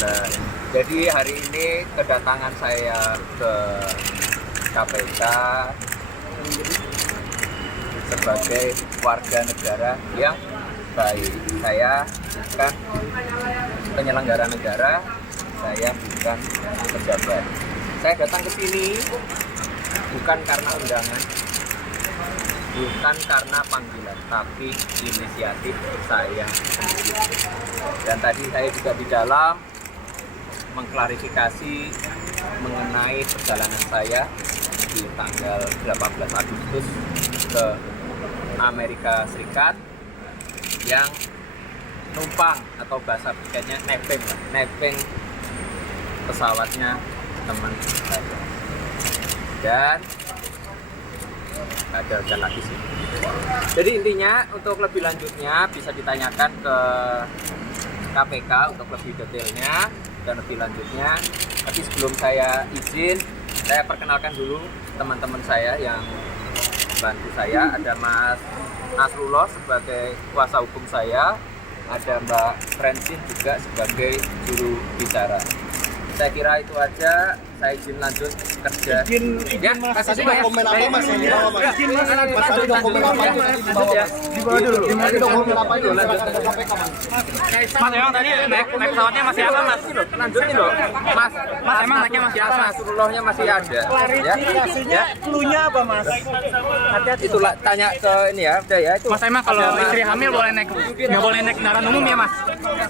bulan. Jadi hari ini kedatangan saya ke KPK sebagai warga negara yang baik. Saya bukan penyelenggara negara, saya bukan pejabat. Saya datang ke sini bukan karena undangan, bukan karena panggilan, tapi inisiatif saya sendiri. Dan tadi saya juga di dalam mengklarifikasi mengenai perjalanan saya di tanggal 18 Agustus ke Amerika Serikat yang numpang atau bahasa pikirnya nebeng pesawatnya teman saya. Dan ada jalan lagi sih. Jadi intinya untuk lebih lanjutnya bisa ditanyakan ke KPK untuk lebih detailnya dan lebih lanjutnya. Tapi sebelum saya izin, saya perkenalkan dulu teman-teman saya yang bantu saya. Ada Mas Nasrullah sebagai kuasa hukum saya, ada Mbak Francine juga sebagai juru bicara. Saya kira itu aja. Saya izin lanjut kerja. Izin ya, Mas. kasih Ada dokumen apa Mas yang dibawa Mas? Izin Mas. Mas, ada dokumen apa yang dibawa Mas? Dibawa dulu. Ada dokumen apa yang diserahkan ke KPK Mas? Mas emang tadi naik pesawatnya masih apa Mas? Lanjutin loh. Mas Emang naiknya masih apa? Nasrullahnya masih ada. Klarifikasinya cluenya apa Mas? Hati-hati. Itulah tanya ke ini ya. Udah ya itu. Mas emang kalau istri hamil boleh naik, nggak boleh naik kendaraan umum ya Mas?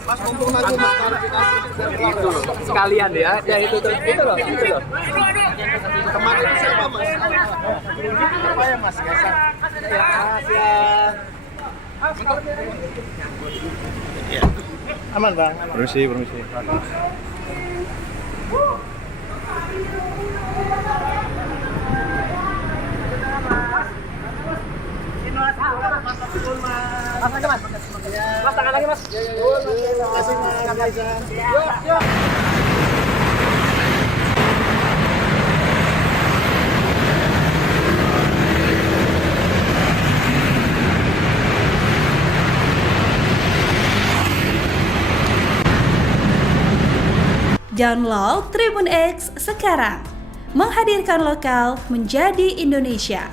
Mas, mumpung nanti Mas klarifikasi. Itu loh. Sekalian ya. Ya itu tuh. Itu loh. Kemarin itu siapa Mas? Apa ya Mas? Ya. Aman Bang. Permisi. Mas aja Mas. Mas tangan lagi Mas. Terima kasih Mas. Yuk. Download Tribun X sekarang, menghadirkan lokal menjadi Indonesia.